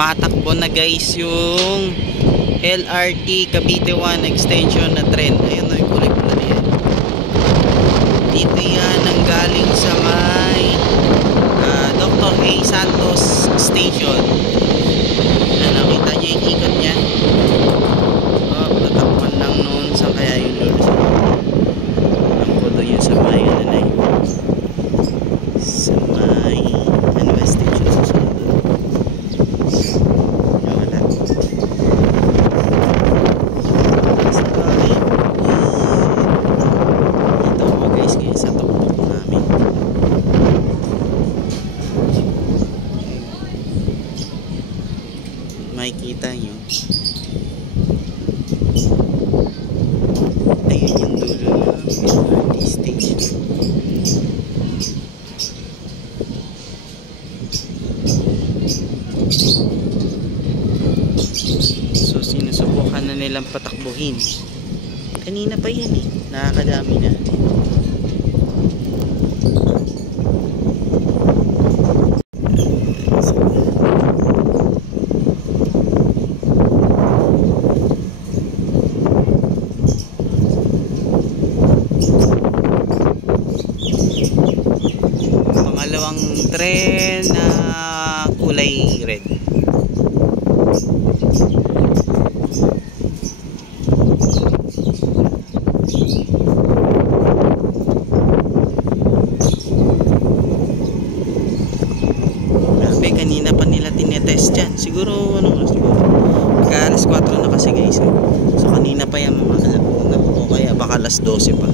tumatakbo na guys yung LRT Cavite 1 extension na tren. Ayun o, yung kulay pula na yan. Dito yan ang galing sa may Dr. A. Santos Station. Nakita nyo yung ikot nya. Tatakpan lang noon. Saan kaya yung lulus? Ang puto yun sa may ano na yun, sa may ano ba station sa sunod. Wala. Sa may ito ako guys ngayon sa tuktok namin. Makikita nyo ayun yung dulo ng LRT station. So sinusubukan na nilang patakbuhin. Kanina pa yan eh, nakakadami na. Pangalawang tren na kulay red. Grabe, kanina pa nila tinetest dyan. Siguro ano, siguro alas 4 na kasi guys eh. So kanina pa yung mga alauna o kaya baka alas 12 pa.